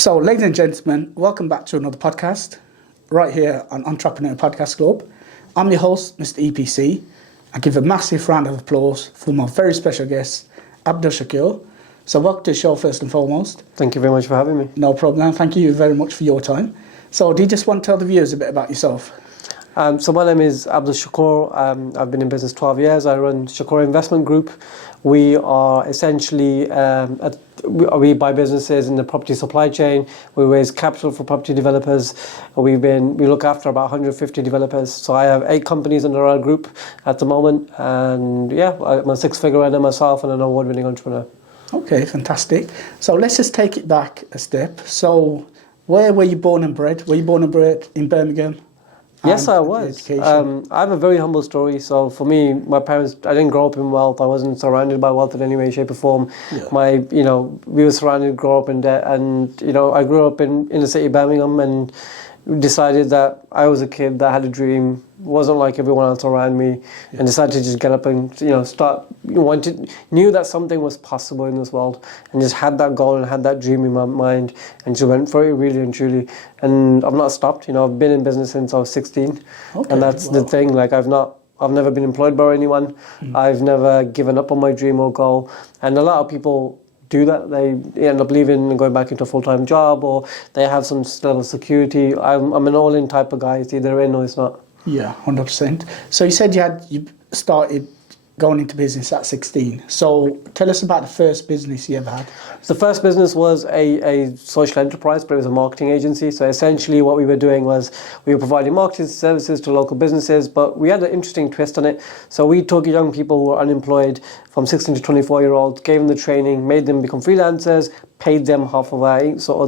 So, ladies and gentlemen, welcome back to another podcast right here on Entrepreneur Podcast Club. I'm your host, Mr. EPC. I give a massive round of applause for my very special guest, Abdul Shakur. So, welcome to the show first and foremost. Thank you very much for having me. No problem. Thank you very much for your time. So, do you just want to tell the viewers a bit about yourself? So my name is Abdul Shakur. I've been in business 12 years. I run Shakur Investment Group. We are essentially, we buy businesses in the property supply chain. We raise capital for property developers. We look after about 150 developers. So I have 8 companies under our group at the moment. And yeah, I'm a 6-figure earner myself and an award-winning entrepreneur. Okay, fantastic. So let's just take it back a step. So where were you born and bred? Were you born and bred in Birmingham? Yes, I was. I have a very humble story. So for me, my parents, I didn't grow up in wealth. I wasn't surrounded by wealth in any way, shape or form. Yeah. We were surrounded, grew up in debt. And, I grew up in the city of Birmingham and decided that I was a kid that had a dream, wasn't like everyone else around me, and decided to just get up and, knew that something was possible in this world, and just had that goal and had that dream in my mind, and just went for it really and truly. And I've not stopped. I've been in business since I was 16, and that's the thing. Like I've never been employed by anyone. I've never given up on my dream or goal, and a lot of people do that. They end up leaving and going back into a full-time job, or they have some level of security. I'm an all-in type of guy. It's either in or it's not. Yeah, 100%. So you said you started going into business at 16. So tell us about the first business you ever had. The first business was a social enterprise, but it was a marketing agency. So essentially what we were doing was we were providing marketing services to local businesses, but we had an interesting twist on it. So we took young people who were unemployed from 16 to 24-year-olds, gave them the training, made them become freelancers, paid them half of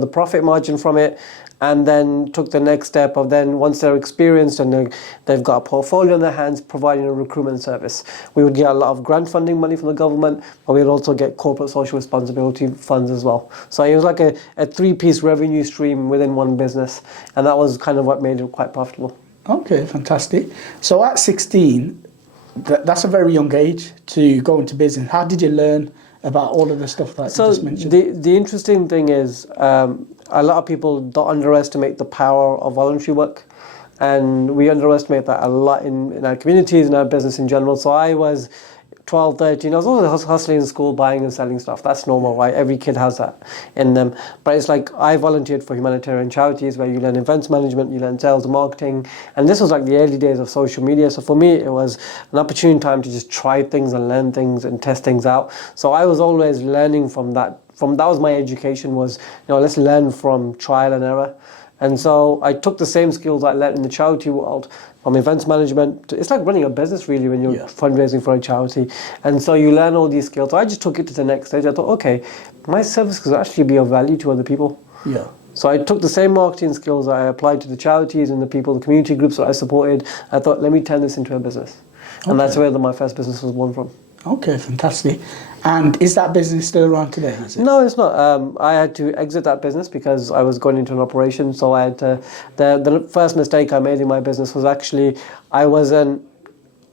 the profit margin from it, and then took the next step of then, once they're experienced and they've got a portfolio in their hands, providing a recruitment service. We would get a lot of grant funding money from the government, but we would also get corporate social responsibility funds as well. So it was like a 3-piece revenue stream within one business, and that was kind of what made it quite profitable. Okay, fantastic. So at 16, that's a very young age to go into business. How did you learn about all of the stuff that you just mentioned? The interesting thing is, a lot of people don't underestimate the power of voluntary work, and we underestimate that a lot in our communities and our business in general. So I was 12, 13, I was always hustling in school, buying and selling stuff. That's normal, right? Every kid has that in them. But it's like I volunteered for humanitarian charities where you learn events management, you learn sales and marketing. And this was like the early days of social media. So for me, it was an opportune time to just try things and learn things and test things out. So I was always learning from that. That was my education, was, let's learn from trial and error. And so I took the same skills I learned in the charity world, from events management. It's like running a business really when you're fundraising for a charity. And so you learn all these skills. So I just took it to the next stage. I thought, okay, my service could actually be of value to other people. Yeah. So I took the same marketing skills I applied to the charities and the people, the community groups that I supported. I thought, let me turn this into a business. And that's where my first business was born from. Okay, fantastic. And is that business still around today? No, it's not. I had to exit that business because I was going into an operation. So I had to. The first mistake I made in my business was actually I wasn't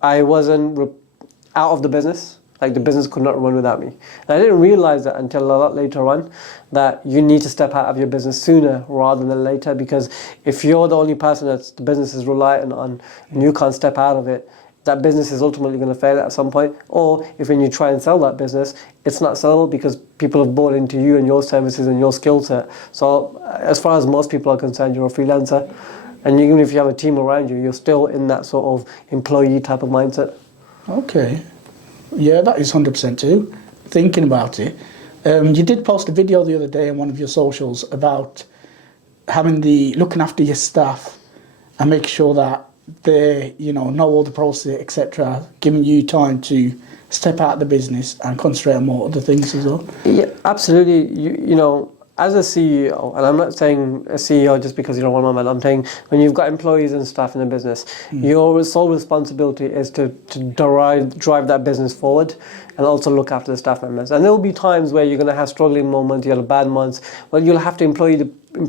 out of the business. Like the business could not run without me. And I didn't realize that until a lot later on, that you need to step out of your business sooner rather than later. Because if you're the only person that the business is reliant on and you can't step out of it, that business is ultimately going to fail at some point. Or if when you try and sell that business, it's not sellable because people have bought into you and your services and your skill set. So as far as most people are concerned, you're a freelancer. And even if you have a team around you, you're still in that sort of employee type of mindset. Okay. Yeah, that is 100% true. Thinking about it. You did post a video the other day on one of your socials about looking after your staff and make sure that they, know all the process, etc., giving you time to step out of the business and concentrate on more other things as well. Yeah, absolutely. As a CEO, and I'm not saying a CEO just because you're one man, I'm saying when you've got employees and staff in a business, your sole responsibility is to drive that business forward and also look after the staff members. And there will be times where you're going to have struggling moments, you'll have bad months, but you'll have to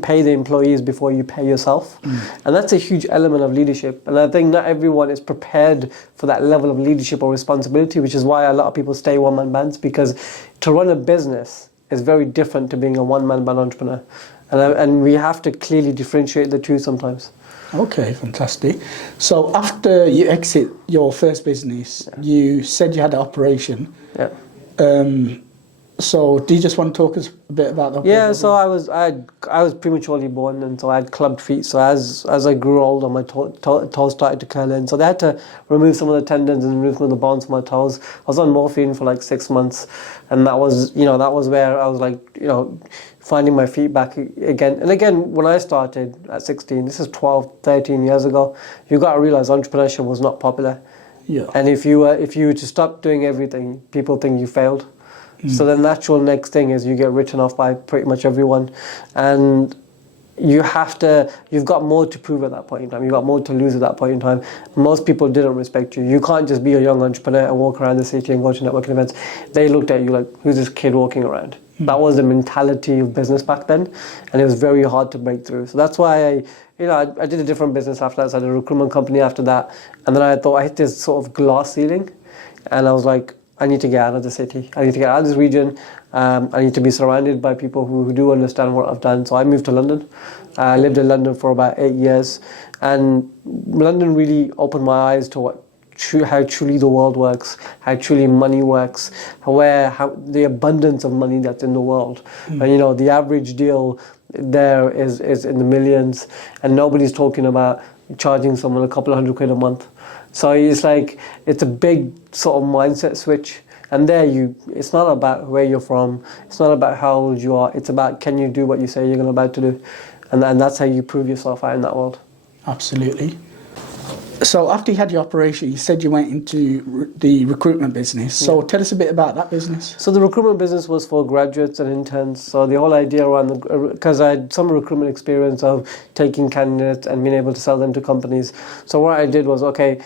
pay the employees before you pay yourself. And that's a huge element of leadership. And I think not everyone is prepared for that level of leadership or responsibility, which is why a lot of people stay one-man bands, because to run a business is very different to being a one-man band entrepreneur. And we have to clearly differentiate the two sometimes. Okay, fantastic. So after you exit your first business, you said you had an operation. Yeah. So do you just want to talk us a bit about that? Yeah, so I was prematurely born, and so I had clubbed feet. So as I grew older, my toes started to curl in. So they had to remove some of the tendons and remove some of the bones from my toes. I was on morphine for like 6 months, and that was where I was like, finding my feet back again. And again, when I started at 16, this is 12, 13 years ago, you got to realize entrepreneurship was not popular. Yeah. And if you were to stop doing everything, people think you failed. So the natural next thing is you get written off by pretty much everyone, and you've got more to prove at that point in time. You've got more to lose at that point in time. Most people didn't respect you. You can't just be a young entrepreneur and walk around the city and go to networking events. They looked at you like, who's this kid walking around? That was the mentality of business back then, and it was very hard to break through. So that's why I did a different business after that. So I did a recruitment company after that, and then I thought I hit this sort of glass ceiling, and I was like, I need to get out of the city. I need to get out of this region. I need to be surrounded by people who do understand what I've done. So I moved to London. I lived in London for about 8 years. And London really opened my eyes to how truly the world works, how truly money works, how the abundance of money that's in the world. And the average deal there is in the millions, and nobody's talking about charging someone a couple of £100 a month. So it's a big sort of mindset switch. And it's not about where you're from, it's not about how old you are, it's about, can you do what you say you're about to do? And that's how you prove yourself out in that world. Absolutely. So after you had your operation, you said you went into the recruitment business. So tell us a bit about that business. So the recruitment business was for graduates and interns. So the whole idea around because I had some recruitment experience of taking candidates and being able to sell them to companies. So what I did was, okay,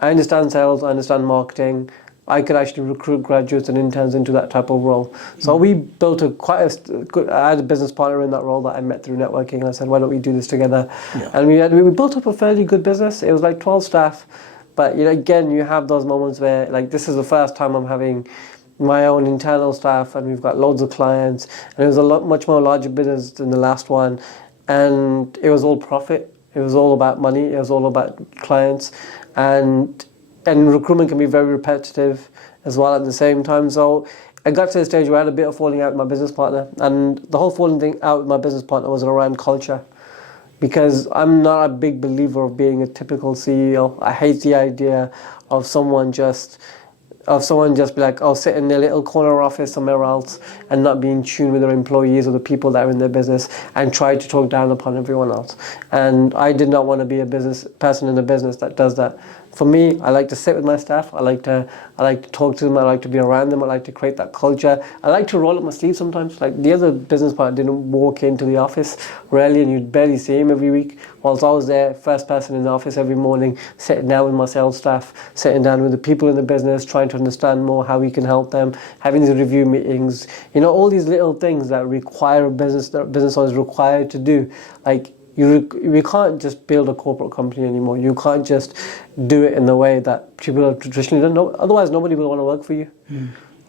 I understand sales, I understand marketing. I could actually recruit graduates and interns into that type of role. So we built I had a business partner in that role that I met through networking, and I said, why don't we do this together? Yeah. And we built up a fairly good business. It was like 12 staff. But again, you have those moments where, like, this is the first time I'm having my own internal staff, and we've got loads of clients, and it was much more larger business than the last one. And it was all profit. It was all about money. It was all about clients. And recruitment can be very repetitive as well at the same time. So I got to the stage where I had a bit of falling out with my business partner. And the whole falling thing out with my business partner was around culture. Because I'm not a big believer of being a typical CEO. I hate the idea of someone just be like, sit in their little corner office somewhere else and not be in tune with their employees or the people that are in their business and try to talk down upon everyone else. And I did not want to be a business person in a business that does that. For me, I like to sit with my staff. I like to talk to them. I like to be around them. I like to create that culture. I like to roll up my sleeves sometimes. Like the other business partner didn't walk into the office rarely, and you'd barely see him every week. Whilst I was there, first person in the office every morning, sitting down with my sales staff, sitting down with the people in the business, trying to understand more how we can help them, having these review meetings. All these little things that require business owners required to do. Like, we can't just build a corporate company anymore. You can't just do it in the way that people have traditionally done. No, otherwise, nobody will want to work for you.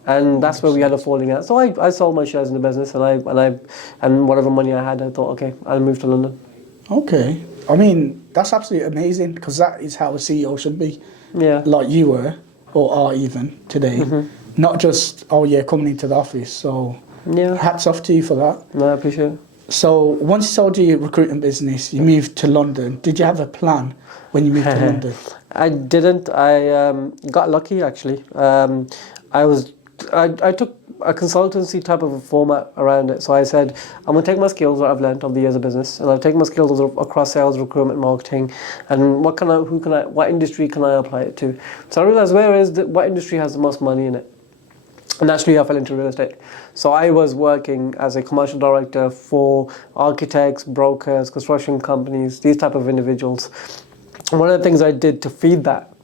And that's where we had a falling out. So I sold my shares in the business, and whatever money I had, I thought, okay, I'll move to London. Okay. I mean, that's absolutely amazing, because that is how a CEO should be. Yeah. Like you were, or are even today. Not just, coming into the office. So hats off to you for that. No, I appreciate it. So once you sold your recruiting business, you moved to London. Did you have a plan when you moved to London? I didn't. I got lucky, actually. I took a consultancy type of a format around it. So I said, I'm going to take my skills that I've learned over the years of business, and I'll take my skills across sales, recruitment, marketing, and what industry can I apply it to? So I realized what industry has the most money in it. And naturally, I fell into real estate. So I was working as a commercial director for architects, brokers, construction companies, these type of individuals. And one of the things I did to feed that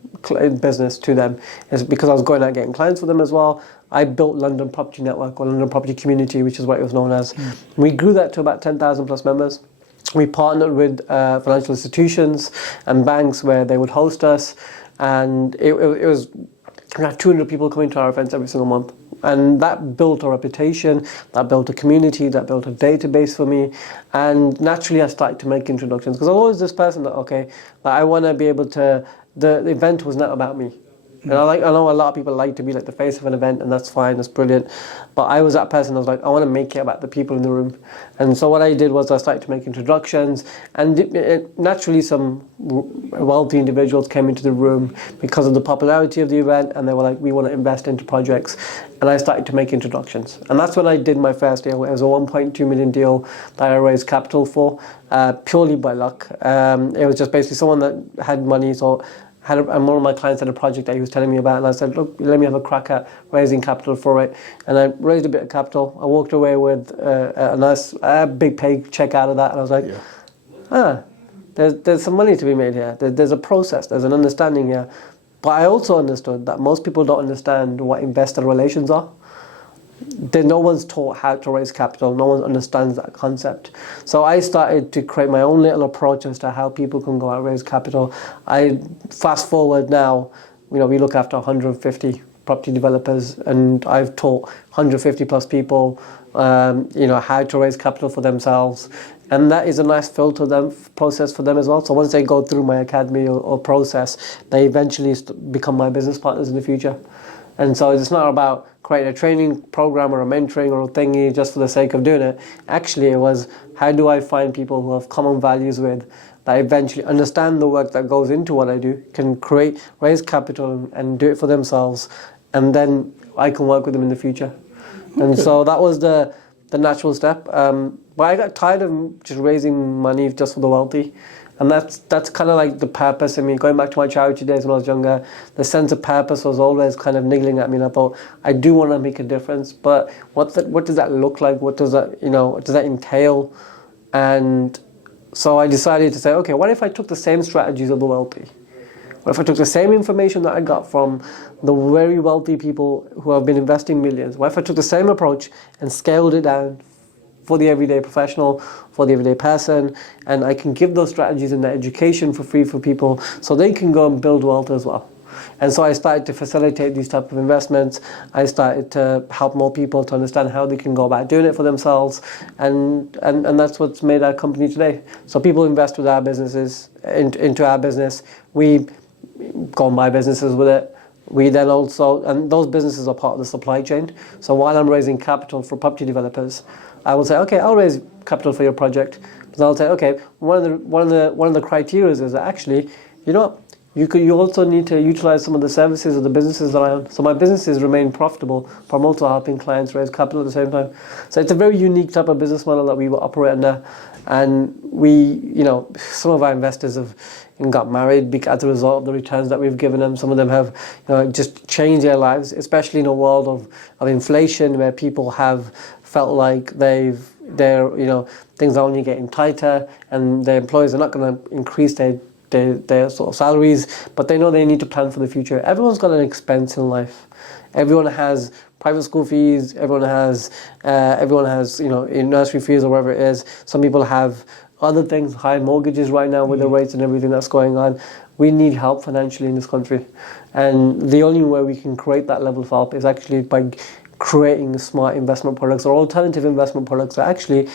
business to them is, because I was going out getting clients for them as well, I built London Property Network, or London Property Community, which is what it was known as. We grew that to about 10,000 plus members. We partnered with financial institutions and banks where they would host us, and it was... We had 200 people coming to our events every single month. And that built a reputation, that built a community, that built a database for me. And naturally I started to make introductions because I was always this person that, okay, like I want to be able to, the event was not about me. And I know a lot of people like to be like the face of an event, and that's fine, that's brilliant. But I was that person. I was like, I want to make it about the people in the room. And so what I did was I started to make introductions, and naturally some wealthy individuals came into the room because of the popularity of the event, and they were like, we want to invest into projects. And I started to make introductions. And that's when I did my first deal. It was a 1.2 million deal that I raised capital for, purely by luck. It was just basically someone that had money, so and one of my clients had a project that he was telling me about, and I said, look, let me have a crack at raising capital for it. And I raised a bit of capital. I walked away with a nice, big paycheck out of that, and I was like, there's some money to be made here. There's a process, there's an understanding here. But I also understood that most people don't understand what investor relations are. No one's taught how to raise capital. No one understands that concept. So I started to create my own little approach as to how people can go out and raise capital. I fast forward now, we look after 150 property developers, and I've taught 150 plus people, how to raise capital for themselves. And that is a nice filter process for them as well. So once they go through my academy or process, they eventually become my business partners in the future. And so it's not about creating a training program or a mentoring or a thingy just for the sake of doing it. Actually, it was, how do I find people who have common values with, that eventually understand the work that goes into what I do, can raise capital and do it for themselves, and then I can work with them in the future. Okay. And so that was the natural step. But I got tired of just raising money just for the wealthy. And that's kind of like the purpose in me. Going back to my charity days when I was younger, the sense of purpose was always kind of niggling at me. And I thought, I do want to make a difference, but what does that look like? What does that, what does that entail? And so I decided to say, okay, what if I took the same strategies of the wealthy? What if I took the same information that I got from the very wealthy people who have been investing millions? What if I took the same approach and scaled it down for the everyday professional, for the everyday person, and I can give those strategies and that education for free for people so they can go and build wealth as well. And so I started to facilitate these type of investments. I started to help more people to understand how they can go about doing it for themselves, and that's what's made our company today. So people invest with our businesses, into our business. We go and buy businesses with it. We then also, and those businesses are part of the supply chain. So while I'm raising capital for property developers, I will say, okay, I'll raise capital for your project. But I'll say, okay, one of the criteria is that actually, you also need to utilize some of the services of the businesses that I own. So my businesses remain profitable, but I'm also helping clients raise capital at the same time. So it's a very unique type of business model that we will operate under. And we, some of our investors have got married as a result of the returns that we've given them. Some of them have just changed their lives, especially in a world of inflation where people have felt like things are only getting tighter and their employers are not going to increase their sort of salaries, but they know they need to plan for the future. Everyone's got an expense in life. Everyone has private school fees. Everyone has nursery fees or whatever it is. Some people have other things, high mortgages right now with the rates and everything that's going on. We need help financially in this country, and the only way we can create that level of help is actually by creating smart investment products or alternative investment products that actually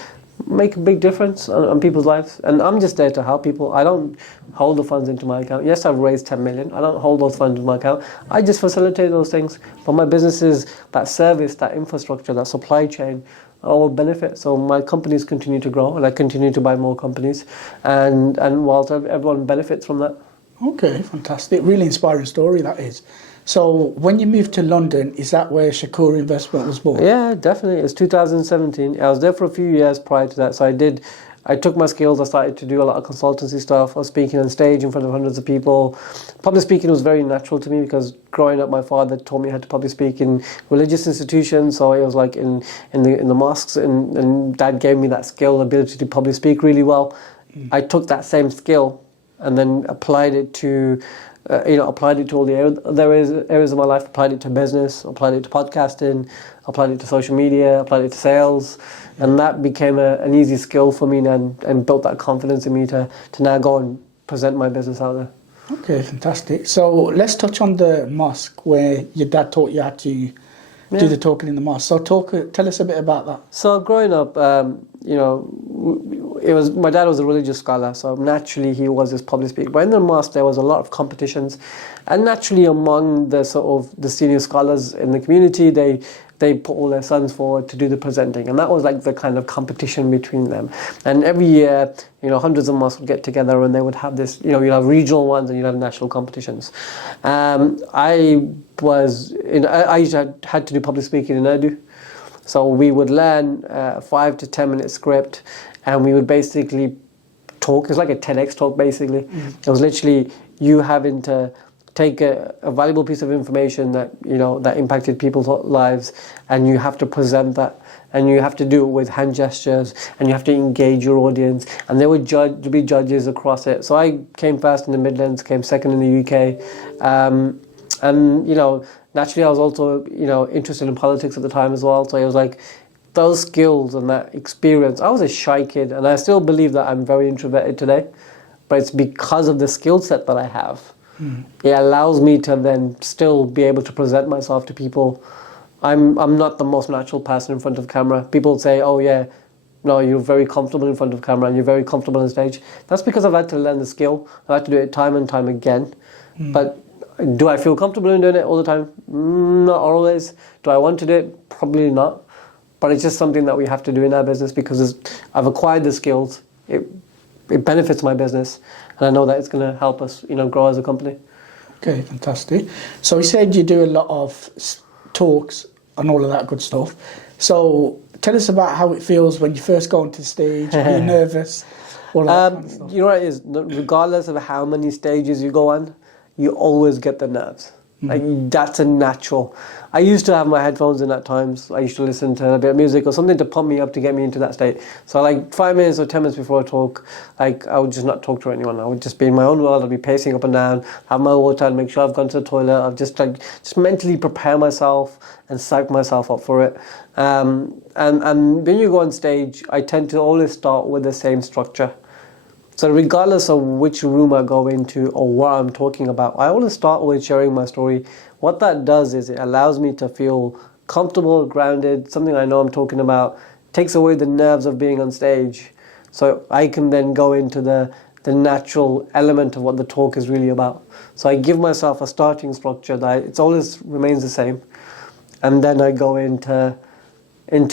make a big difference on people's lives. And I'm just there to help people. I don't hold the funds into my account. Yes, I've raised 10 million. I don't hold those funds in my account. I just facilitate those things. But my businesses, that service, that infrastructure, that supply chain, all benefit. So my companies continue to grow, and I continue to buy more companies. And whilst everyone benefits from that. Okay, fantastic. Really inspiring story, that is. So when you moved to London, is that where Shakur Investment was born? Yeah, definitely. It's 2017. I was there for a few years prior to that. So I took my skills. I started to do a lot of consultancy stuff. I was speaking on stage in front of hundreds of people. Public speaking was very natural to me because growing up, my father taught me how to public speak in religious institutions. So it was like in the mosques, and Dad gave me that skill, ability to public speak really well. I took that same skill and then applied it to all the areas of my life. Applied it to business, applied it to podcasting, applied it to social media, applied it to sales, and that became an easy skill for me and built that confidence in me to now go and present my business out there. Okay, fantastic. So let's touch on the mosque where your dad taught you how to do the talking in the mosque. So tell us a bit about that. So growing up, it was my dad was a religious scholar, so naturally he was this public speaker. But in the mosque, there was a lot of competitions, and naturally among the sort of the senior scholars in the community, they put all their sons forward to do the presenting, and that was like the kind of competition between them. And every year, hundreds of mosques would get together, and they would have this, you'd have regional ones and you'd have national competitions. I used to had to do public speaking in Urdu, so we would learn a 5 to 10 minute script, and we would basically talk. It's like a TEDx talk, basically. It was literally you having to take a valuable piece of information that that impacted people's lives, and you have to present that, and you have to do it with hand gestures, and you have to engage your audience, and there would be judges across it. So I came first in the Midlands, came second in the UK, and naturally I was also interested in politics at the time as well. So it was like those skills and that experience. I was a shy kid, and I still believe that I'm very introverted today, but it's because of the skill set that I have. It allows me to then still be able to present myself to people. I'm not the most natural person in front of camera. People say, oh yeah, no, you're very comfortable in front of camera and you're very comfortable on stage. That's because I've had to learn the skill. I've had to do it time and time again. But do I feel comfortable in doing it all the time? Not always. Do I want to do it? Probably not. But it's just something that we have to do in our business because I've acquired the skills. It benefits my business, and I know that it's going to help us, grow as a company. Okay, fantastic. So you said you do a lot of talks and all of that good stuff. So tell us about how it feels when you first go onto the stage. Are you nervous? All that kind of stuff. You know what it is? Regardless of how many stages you go on, you always get the nerves. Like that's a natural. I used to have my headphones in at times. I used to listen to a bit of music or something to pump me up to get me into that state. So like 5 minutes or 10 minutes before a talk, like I would just not talk to anyone. I would just be in my own world. I'd be pacing up and down, have my water, and make sure I've gone to the toilet. I've just mentally prepare myself and psych myself up for it. And when you go on stage, I tend to always start with the same structure. So regardless of which room I go into or what I'm talking about, I always start with sharing my story. What that does is it allows me to feel comfortable, grounded, something I know I'm talking about, takes away the nerves of being on stage. So I can then go into the natural element of what the talk is really about. So I give myself a starting structure that it always remains the same. And then I go into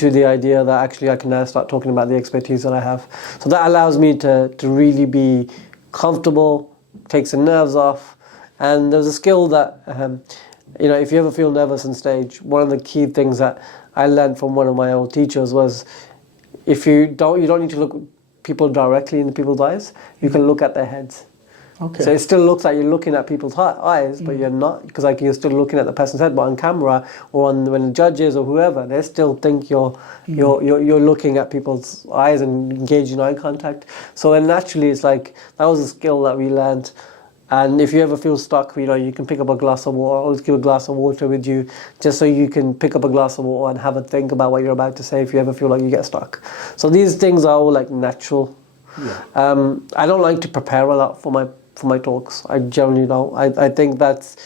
the idea that actually I can now start talking about the expertise that I have. So that allows me to really be comfortable, takes the nerves off. And there's a skill that, if you ever feel nervous on stage, one of the key things that I learned from one of my old teachers was if you don't need to look people directly in the people's eyes, you can look at their heads. Okay. So it still looks like you're looking at people's eyes, but you're not, because you're still looking at the person's head. But on camera or when the judges or whoever, they still think you're looking at people's eyes and engaging eye contact. So then naturally, it's like that was a skill that we learned. And if you ever feel stuck, you can pick up a glass of water. Always keep a glass of water with you, just so you can pick up a glass of water and have a think about what you're about to say. If you ever feel like you get stuck, so these things are all like natural. Yeah. I don't like to prepare a lot for my talks. I generally don't. I think that's,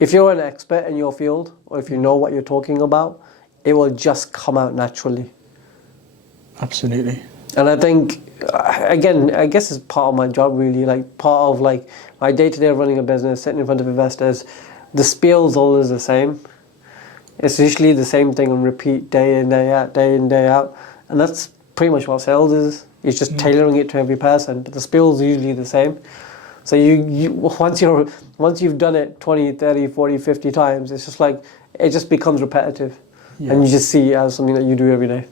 if you're an expert in your field, or if you know what you're talking about, it will just come out naturally. Absolutely. And I think, again, I guess it's part of my job really, like part of like my day-to-day of running a business, sitting in front of investors, the spiel's always the same. It's usually the same thing on repeat day in, day out, day in, day out. And that's pretty much what sales is. It's just tailoring it to every person, but the spiel's usually the same. So once you've done it 20, 30, 40, 50 times, it's just like, it just becomes repetitive. Yeah. And you just see it as something that you do every day.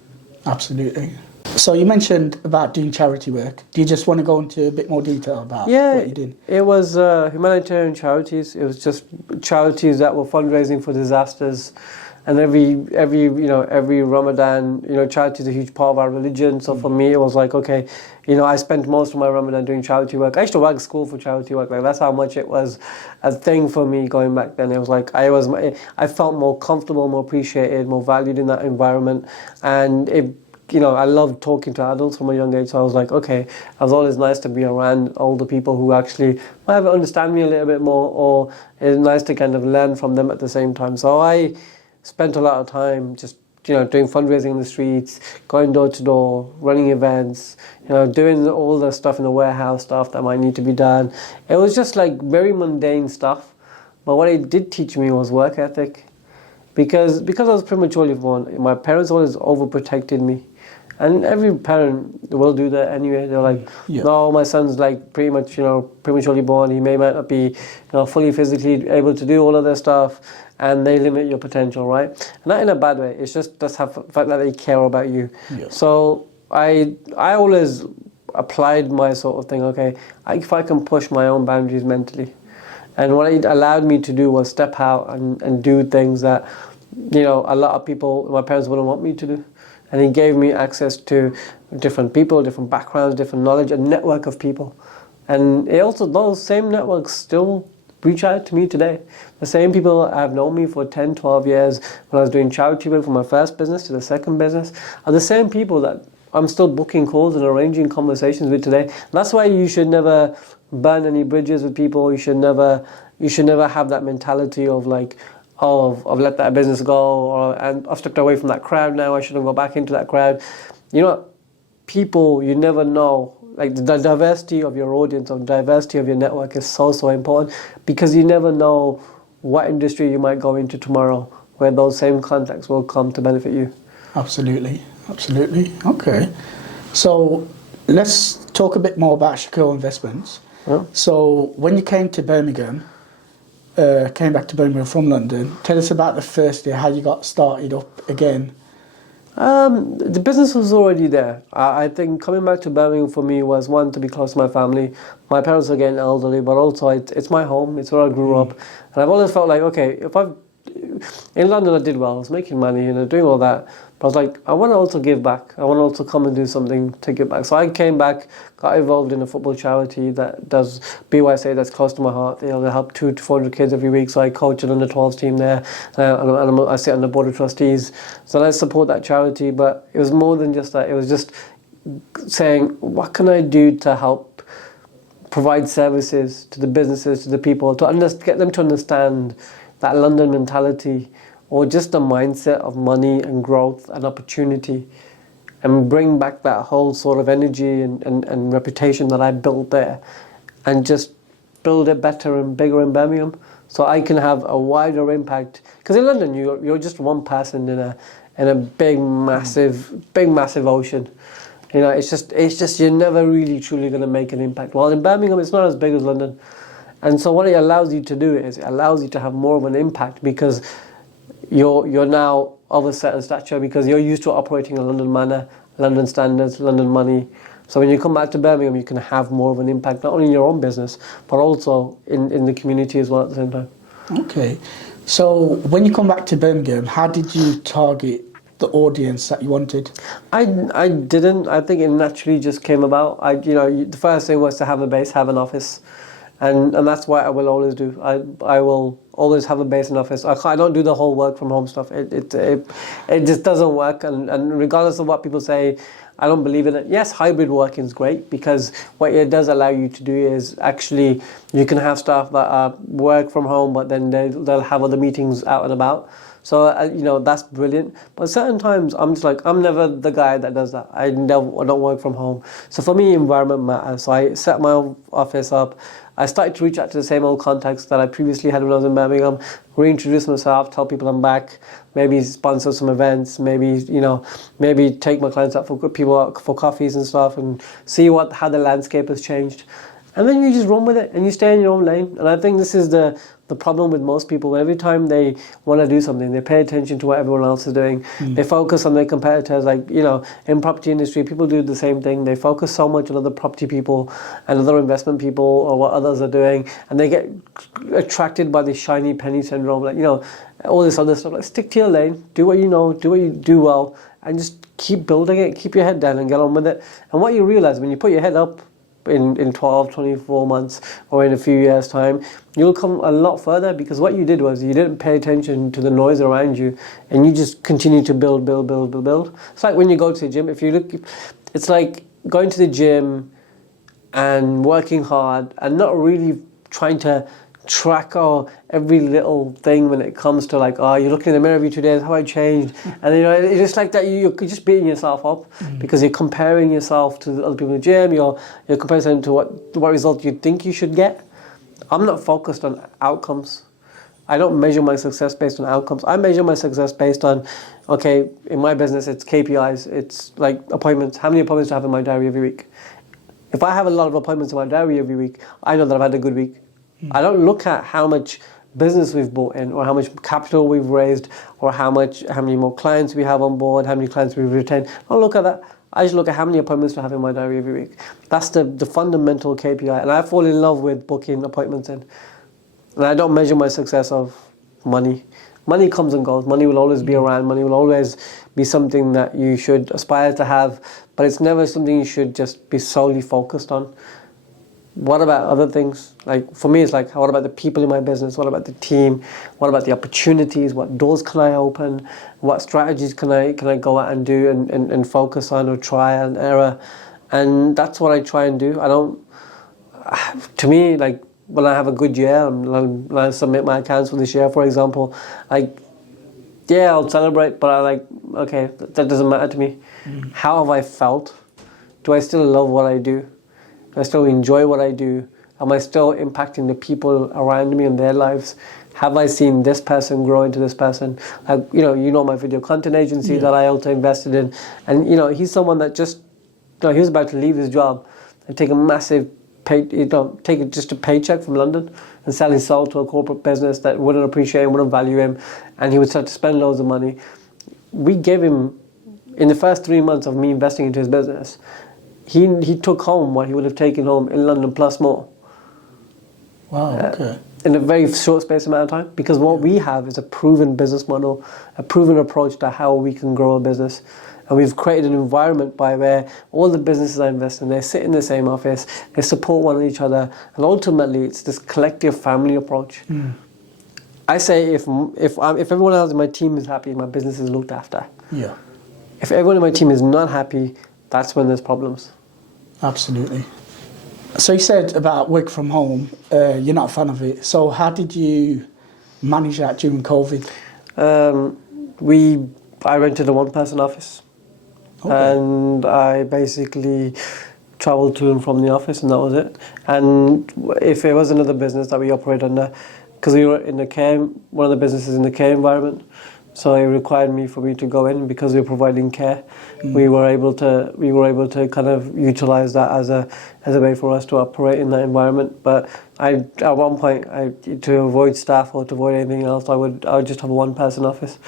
Absolutely. So you mentioned about doing charity work. Do you just want to go into a bit more detail about what you did? It was humanitarian charities. It was just charities that were fundraising for disasters. And every Ramadan, charity is a huge part of our religion. So for me, it was like, okay, I spent most of my Ramadan doing charity work. I used to work at school for charity work. Like that's how much it was a thing for me going back then. It was like I felt more comfortable, more appreciated, more valued in that environment. And I loved talking to adults from a young age. So I was like, okay, it was always nice to be around older people who actually might understand me a little bit more, or it's nice to kind of learn from them at the same time. So I spent a lot of time just doing fundraising in the streets, going door to door, running events, doing all the stuff in the warehouse, stuff that might need to be done. It was just like very mundane stuff. But what it did teach me was work ethic. Because I was prematurely born, my parents always overprotected me. And every parent will do that anyway. They're like, no, my son's like pretty much, prematurely born. He might not be, fully physically able to do all of their stuff, and they limit your potential, right? Not in a bad way. It's just the fact that they care about you. Yeah. So I always applied my sort of thing. Okay, if I can push my own boundaries mentally, and what it allowed me to do was step out and do things that, a lot of people, my parents wouldn't want me to do. And it gave me access to different people, different backgrounds, different knowledge, a network of people. And it also, those same networks still reach out to me today. The same people have known me for 10, 12 years when I was doing charity work from my first business to the second business are the same people that I'm still booking calls and arranging conversations with today. And that's why you should never burn any bridges with people. You should never have that mentality of like, I've let that business go, and I've stepped away from that crowd now, I shouldn't go back into that crowd. People, you never know. Like the diversity of your audience, or diversity of your network is so important, because you never know what industry you might go into tomorrow where those same contacts will come to benefit you. Absolutely. Okay. So let's talk a bit more about Shakur Investments. Yeah. So when you came to Birmingham, came back to Birmingham from London, tell us about the first day, how you got started up again. The business was already there. I think coming back to Birmingham for me was, one, to be close to my family. My parents are getting elderly, but also it's my home, it's where I grew up. And I've always felt like, okay, in London I did well, I was making money and doing all that. But I was like, I want to also give back. I want to also come and do something to give back. So I came back, got involved in a football charity that does BYSA, that's close to my heart. They help 200 to 400 kids every week. So I coach an under-12s team there, and I sit on the board of trustees. So I support that charity. But it was more than just that. It was just saying, what can I do to help provide services to the businesses, to the people, to get them to understand that London mentality, or just the mindset of money and growth and opportunity, and bring back that whole sort of energy and reputation that I built there, and just build it better and bigger in Birmingham, so I can have a wider impact. Because in London, you're just one person in a big massive ocean. It's just you're never really truly going to make an impact. While in Birmingham, it's not as big as London. And so what it allows you to do is it allows you to have more of an impact, because you're now of a certain stature, because you're used to operating in a London manner, London standards, London money. So when you come back to Birmingham, you can have more of an impact, not only in your own business, but also in the community as well at the same time. Okay. So when you come back to Birmingham, how did you target the audience that you wanted? I didn't. I think it naturally just came about. The first thing was to have a base, have an office. And that's what I will always do. I will always have a base and office. I don't do the whole work from home stuff. It just doesn't work. And regardless of what people say, I don't believe in it. Yes, hybrid working is great, because what it does allow you to do is actually you can have staff that work from home, but then they'll have other meetings out and about. So, that's brilliant. But certain times, I'm just like, I'm never the guy that does that. I don't work from home. So for me, environment matters. So I set my own office up. I started to reach out to the same old contacts that I previously had when I was in Birmingham, reintroduce myself, tell people I'm back, maybe sponsor some events, maybe take my clients out for coffees and stuff, and see how the landscape has changed. And then you just run with it and you stay in your own lane. And I think this is the problem with most people. Every time they want to do something, they pay attention to what everyone else is doing. They focus on their competitors. Like, in property industry, people do the same thing. They focus so much on other property people and other investment people, or what others are doing. And they get attracted by the shiny penny syndrome. Like, all this other stuff. Like, stick to your lane, do what you know, do what you do well, and just keep building it, keep your head down and get on with it. And what you realize when you put your head up, in 12, 24 months, or in a few years' time, you'll come a lot further, because what you did was you didn't pay attention to the noise around you, and you just continue to build. It's like when you go to the gym. If you look, it's like going to the gym and working hard and not really trying to track every little thing when it comes to like, oh, you're looking in the mirror every 2 days, how I changed. And it's just like that, you're just beating yourself up because you're comparing yourself to the other people in the gym, you're comparing to what result you think you should get. I'm not focused on outcomes. I don't measure my success based on outcomes. I measure my success based on, okay, in my business, it's KPIs. It's like appointments. How many appointments do I have in my diary every week? If I have a lot of appointments in my diary every week, I know that I've had a good week. I don't look at how much business we've brought in or how much capital we've raised or how many more clients we have on board, how many clients we've retained. I don't look at that. I just look at how many appointments do I have in my diary every week. That's the fundamental KPI. And I fall in love with booking appointments in. And I don't measure my success of money. Money comes and goes. Money will always be around. Money will always be something that you should aspire to have, but it's never something you should just be solely focused on. What about other things? Like for me, it's like, what about the people in my business? What about the team? What about the opportunities? What doors can I open? What strategies can I go out and do and focus on or trial and error? And that's what I try and do. To me, like, when I have a good year, when I submit my accounts for this year, for example, I'll celebrate, but okay, that doesn't matter to me. How have I felt? Do I still love what I do? Do I still enjoy what I do? Am I still impacting the people around me in their lives? Have I seen this person grow into this person? My video content agency that I also invested in, and he's someone that he was about to leave his job and take a massive take just a paycheck from London and sell his soul to a corporate business that wouldn't appreciate him, wouldn't value him, and he would start to spend loads of money. We gave him, in the first 3 months of me investing into his business, he took home what he would have taken home in London plus more. Wow, okay. In a very short space amount of time, because what we have is a proven business model, a proven approach to how we can grow a business. And we've created an environment where all the businesses I invest in, they sit in the same office, they support one another, and ultimately it's this collective family approach. I say if everyone else in my team is happy, my business is looked after. Yeah. If everyone in my team is not happy, that's when there's problems. Absolutely. So you said about work from home, you're not a fan of it. So how did you manage that during COVID? I rented a one-person office. Okay. And I basically traveled to and from the office, and that was it. And if it was another business that we operate under, because we were in the care, one of the businesses in the care environment, so it required for me to go in because we were providing care. We were able to kind of utilize that as a way for us to operate in that environment. But at one point, to avoid staff or to avoid anything else, I would just have a one-person office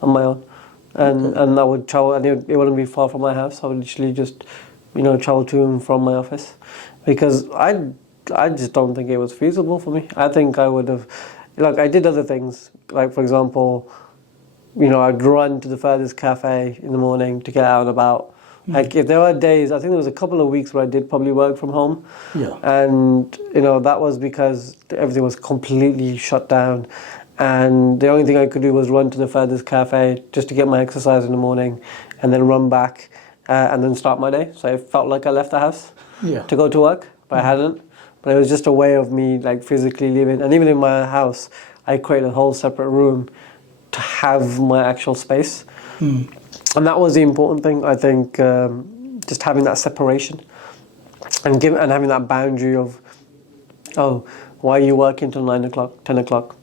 on my own. And I would travel, and it wouldn't be far from my house. I would literally just, travel to and from my office, because I just don't think it was feasible for me. I think I would have, I did other things, like for example, I'd run to the furthest cafe in the morning to get out and about. Like if there were days, I think there was a couple of weeks where I did probably work from home, and that was because everything was completely shut down. And the only thing I could do was run to the furthest cafe just to get my exercise in the morning and then run back and then start my day. So it felt like I left the house to go to work, but I hadn't. But it was just a way of me physically living. And even in my house, I created a whole separate room to have my actual space. And that was the important thing, I think, just having that separation and having that boundary of, why are you working till 9 o'clock, 10 o'clock?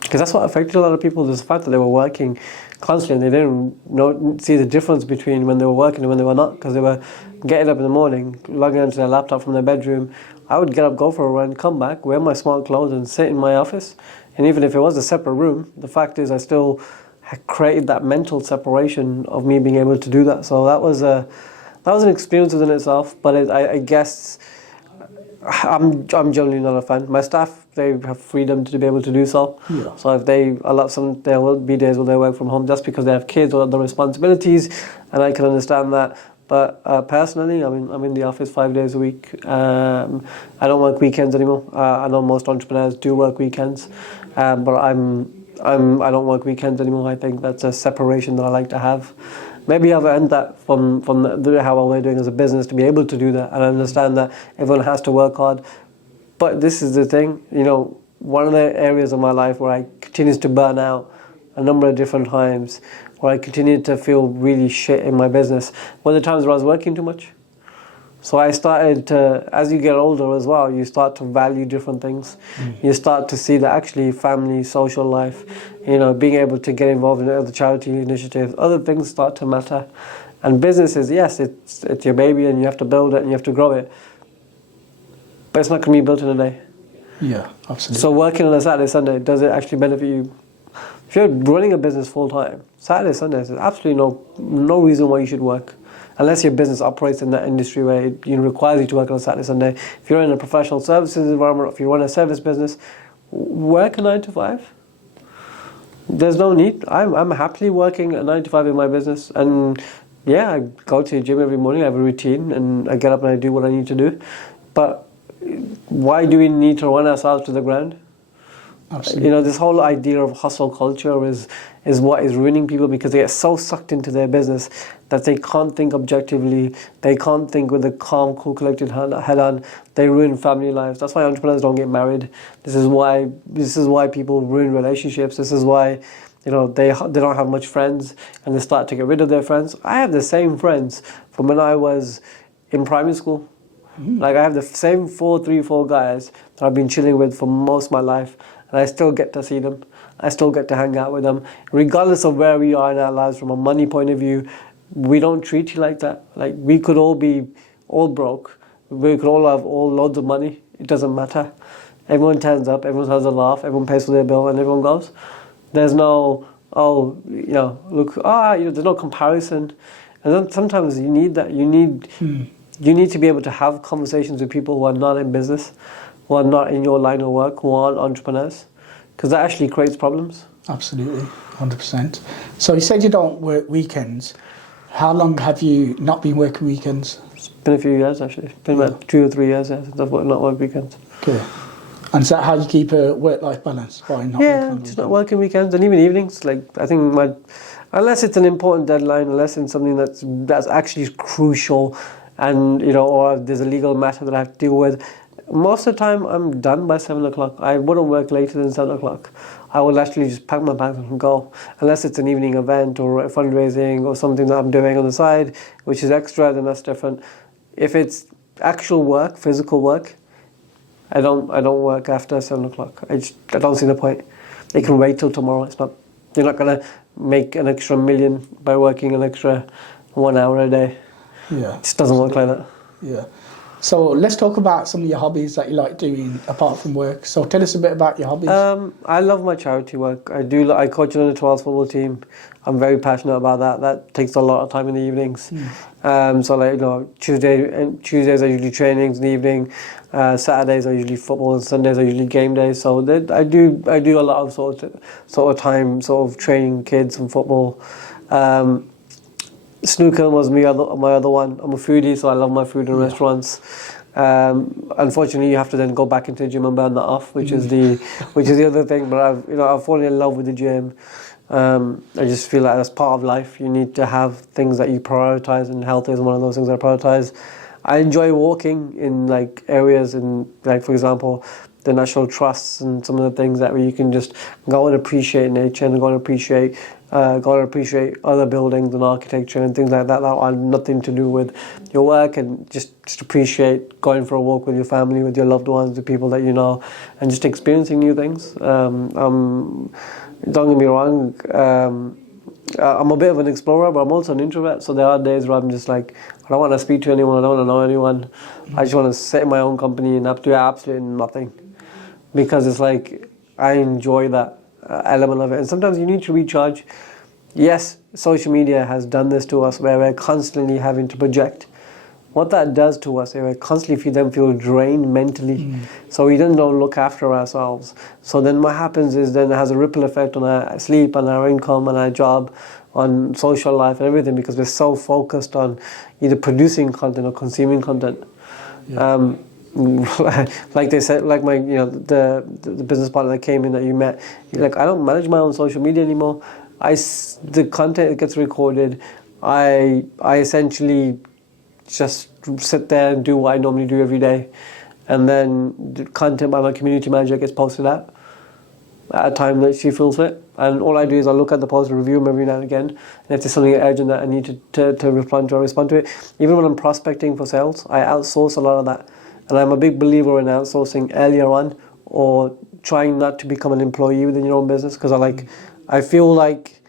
Because that's what affected a lot of people, is the fact that they were working constantly and they didn't see the difference between when they were working and when they were not, because they were getting up in the morning, logging onto their laptop from their bedroom. I would get up, go for a run, come back, wear my smart clothes and sit in my office. And even if it was a separate room, the fact is I still had created that mental separation of me being able to do that. So that was an experience within itself, but I guess I'm generally not a fan. My staff, they have freedom to be able to do so. So if there will be days where they work from home just because they have kids or other responsibilities, and I can understand that. But personally, I'm in the office 5 days a week. I don't work weekends anymore. I know most entrepreneurs do work weekends, but I don't work weekends anymore. I think that's a separation that I like to have. Maybe I've earned that from how well we're doing as a business to be able to do that. And I understand that everyone has to work hard. But this is the thing, one of the areas of my life where I continued to burn out a number of different times, where I continued to feel really shit in my business, were the times where I was working too much. So I started to, as you get older as well, you start to value different things. You start to see that actually family, social life, being able to get involved in other charity initiatives, other things start to matter. And businesses, yes, it's your baby and you have to build it and you have to grow it. But it's not going to be built in a day. Yeah, absolutely. So working on a Saturday, Sunday, does it actually benefit you? If you're running a business full time, Saturday, Sunday, there's absolutely no reason why you should work. Unless your business operates in that industry where it requires you to work on a Saturday, Sunday. If you're in a professional services environment, or if you run a service business, work a 9 to 5. There's no need. I'm happily working a 9 to 5 in my business. And yeah, I go to the gym every morning, I have a routine, and I get up and I do what I need to do. But why do we need to run ourselves to the ground? Absolutely. This whole idea of hustle culture is what is ruining people, because they get so sucked into their business that they can't think objectively, they can't think with a calm, cool, collected head on. They ruin family lives. That's why entrepreneurs don't get married. This is why people ruin relationships. This is why they don't have much friends, and they start to get rid of their friends. I have the same friends from when I was in primary school. Like I have the same 4 guys that I've been chilling with for most of my life, and I still get to see them. I still get to hang out with them. Regardless of where we are in our lives from a money point of view, we don't treat you like that. Like we could all be all broke. We could all have loads of money. It doesn't matter. Everyone turns up, everyone has a laugh, everyone pays for their bill, and everyone goes. There's no, there's no comparison. And then sometimes you need that. You need to be able to have conversations with people who are not in business, who are not in your line of work, who aren't entrepreneurs, because that actually creates problems. Absolutely, 100%. So you said you don't work weekends. How long have you not been working weekends? It's been a few years actually. It's been about 2 or 3 years since I've not worked weekends. Okay. And is that how you keep a work-life balance? By not working on just not working weekends and even evenings. Like I think unless it's an important deadline, unless it's something that's actually crucial, and or there's a legal matter that I have to deal with, most of the time I'm done by 7 o'clock. I wouldn't work later than 7 o'clock. I will actually just pack my bags and go, unless it's an evening event or a fundraising or something that I'm doing on the side, which is extra, then that's different. If it's actual work, physical work, I don't work after 7 o'clock. I don't see the point. It can wait till tomorrow. You're not gonna make an extra million by working an extra 1 hour a day. Yeah. It just doesn't work like that. Yeah. So let's talk about some of your hobbies that you like doing apart from work. So tell us a bit about your hobbies. I love my charity work. I coach an under-12 football team. I'm very passionate about that. That takes a lot of time in the evenings. So Tuesdays are usually trainings in the evening. Saturdays are usually football, and Sundays are usually game days. So I do a lot of sort of time, sort of training kids and football. Snooker was my other one. I'm a foodie, so I love my food in restaurants. Unfortunately, you have to then go back into the gym and burn that off, which is the other thing. But I've fallen in love with the gym. I just feel like that's part of life. You need to have things that you prioritize, and health is one of those things I prioritize. I enjoy walking in like areas in, like, for example, the national trusts and some of the things that where you can just go and appreciate nature and go and appreciate other buildings and architecture and things like that have nothing to do with your work, and just appreciate going for a walk with your family, with your loved ones, with people that you know, and just experiencing new things. Don't get me wrong, I'm a bit of an explorer, but I'm also an introvert, so there are days where I'm just like, I don't want to speak to anyone, I don't want to know anyone. I just want to sit in my own company and do absolutely nothing, because it's like I enjoy that element of it. And sometimes you need to recharge. Yes, social media has done this to us, where we're constantly having to project. What that does to us, we're constantly feel drained mentally, so we then don't look after ourselves. So then what happens is then it has a ripple effect on our sleep, on our income, on our job, on social life and everything, because we're so focused on either producing content or consuming content. Yeah. Like they said, like the business partner that came in that you met, like, I don't manage my own social media anymore. The content that gets recorded, I essentially just sit there and do what I normally do every day, and then the content by my community manager gets posted out. at a time that she feels fit. And all I do is I look at the post, review them every now and again. And if there's something urgent that I need to respond to, I respond to it. Even when I'm prospecting for sales, I outsource a lot of that. And I'm a big believer in outsourcing earlier on, or trying not to become an employee within your own business, because I feel like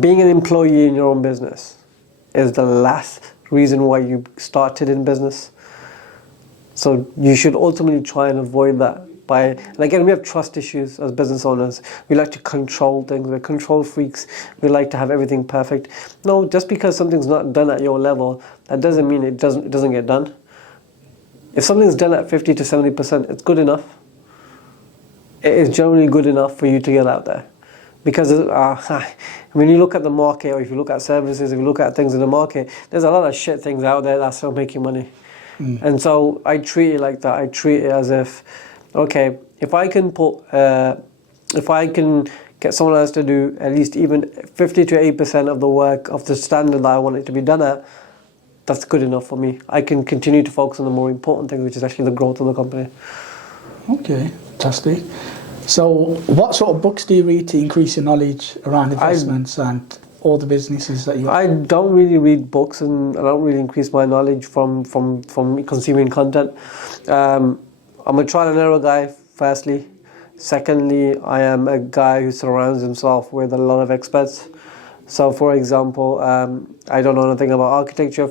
being an employee in your own business is the last reason why you started in business. So you should ultimately try and avoid that. And again, we have trust issues as business owners. We like to control things. We're control freaks. We like to have everything perfect. No, just because something's not done at your level, that doesn't mean it doesn't get done. If something's done at 50 to 70%, it's good enough. It is generally good enough for you to get out there. Because when you look at the market, or if you look at services, if you look at things in the market, there's a lot of shit things out there that still making money. And so I treat it like that. I treat it as if, okay, if I can get someone else to do at least even 50 to 80% of the work of the standard that I want it to be done at, that's good enough for me. I can continue to focus on the more important thing, which is actually the growth of the company. Okay, fantastic. So what sort of books do you read to increase your knowledge around investments and all the businesses that you... I don't really read books, and I don't really increase my knowledge from consuming content. I'm a trial and error guy, firstly. Secondly, I am a guy who surrounds himself with a lot of experts. So, for example, I don't know anything about architecture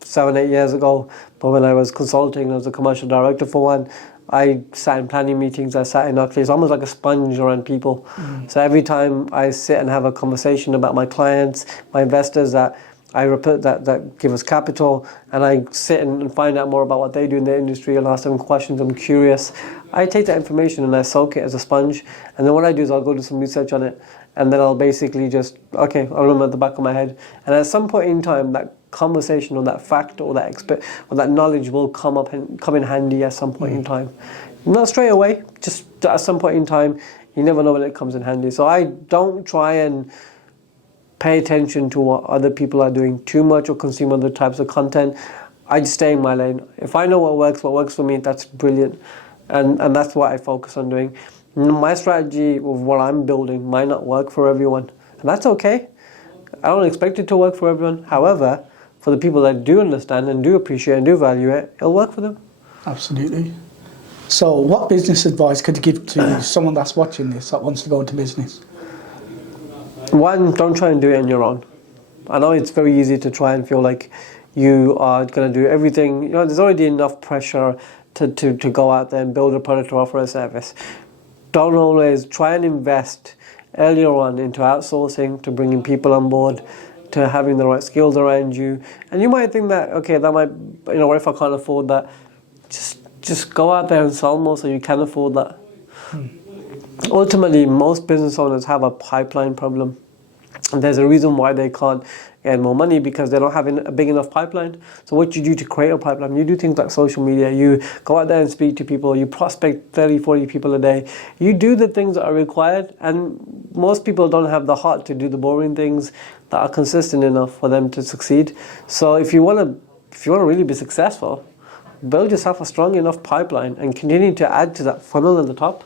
7-8 years ago, but when I was consulting as a commercial director for one, I sat in planning meetings, I sat in Oxley. It's almost like a sponge around people. So every time I sit and have a conversation about my clients, my investors that give us capital, and I sit and find out more about what they do in their industry and ask them questions, I'm curious. I take that information and I soak it as a sponge, and then what I do is I'll go do some research on it, and then I'll basically just, okay, I'll remember at the back of my head. And at some point in time, that conversation or that fact or that knowledge will come in handy at some point in time. Not straight away, just at some point in time. You never know when it comes in handy. So I don't try and pay attention to what other people are doing too much or consume other types of content. I just stay in my lane. If I know what works for me, that's brilliant. And that's what I focus on doing. My strategy of what I'm building might not work for everyone. And that's okay. I don't expect it to work for everyone. However, for the people that do understand and do appreciate and do value it, it'll work for them. Absolutely. So what business advice could you give to someone that's watching this that wants to go into business? One, don't try and do it on your own. I know it's very easy to try and feel like you are going to do everything. You know, there's already enough pressure to go out there and build a product or offer a service. Don't always try and invest earlier on into outsourcing, to bringing people on board, to having the right skills around you. And you might think that, okay, that might, what if I can't afford that? Just go out there and sell more so you can afford that. Ultimately, most business owners have a pipeline problem. And there's a reason why they can't earn more money, because they don't have a big enough pipeline. So what you do to create a pipeline, you do things like social media, you go out there and speak to people, you prospect 30, 40 people a day. You do the things that are required, and most people don't have the heart to do the boring things that are consistent enough for them to succeed. So if you want to really be successful, build yourself a strong enough pipeline and continue to add to that funnel at the top.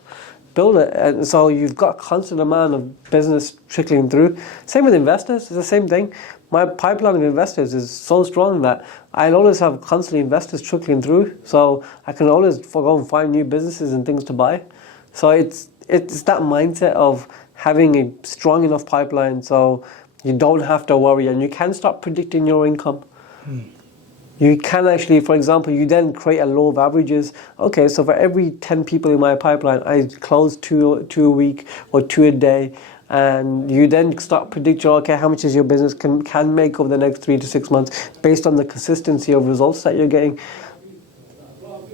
Build it, and so you've got a constant amount of business trickling through. Same with investors, it's the same thing. My pipeline of investors is so strong that I'll always have constantly investors trickling through, so I can always go and find new businesses and things to buy. So it's that mindset of having a strong enough pipeline so you don't have to worry, and you can start predicting your income. You can actually, for example, you then create a law of averages. Okay, so for every 10 people in my pipeline, I close two a week or 2 a day. And you then start predicting, okay, how much is your business can make over the next 3 to 6 months based on the consistency of results that you're getting.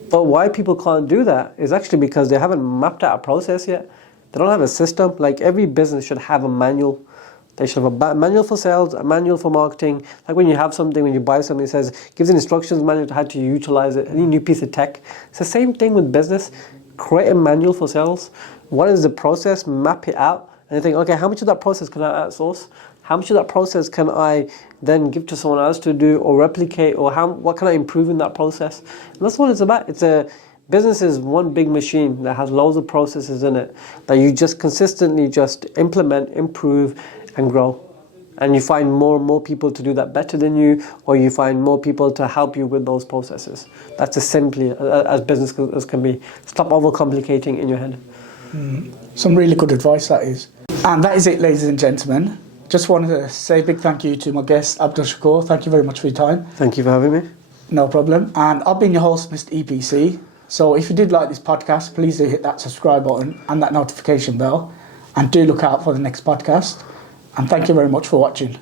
But why people can't do that is actually because they haven't mapped out a process yet. They don't have a system. Like, every business should have a manual. They should have a manual for sales, a manual for marketing. Like when you have something, when you buy something, it says, gives an instructions manual to how to utilize it, any new piece of tech. It's the same thing with business. Create a manual for sales. What is the process? Map it out. And you think, okay, how much of that process can I outsource? How much of that process can I then give to someone else to do or replicate? Or what can I improve in that process? And that's what it's about. It's a Business is one big machine that has loads of processes in it that you just consistently just implement, improve, and grow. And you find more and more people to do that better than you, or you find more people to help you with those processes. That's as simply as business as can be. Stop overcomplicating in your head. Some really good advice, that is. And that is it, ladies and gentlemen. Just wanted to say a big thank you to my guest, Abdul Shakur. Thank you very much for your time. Thank you for having me. No problem. And I've been your host, Mr. EPC. So if you did like this podcast, please do hit that subscribe button and that notification bell. And do look out for the next podcast. And thank you very much for watching.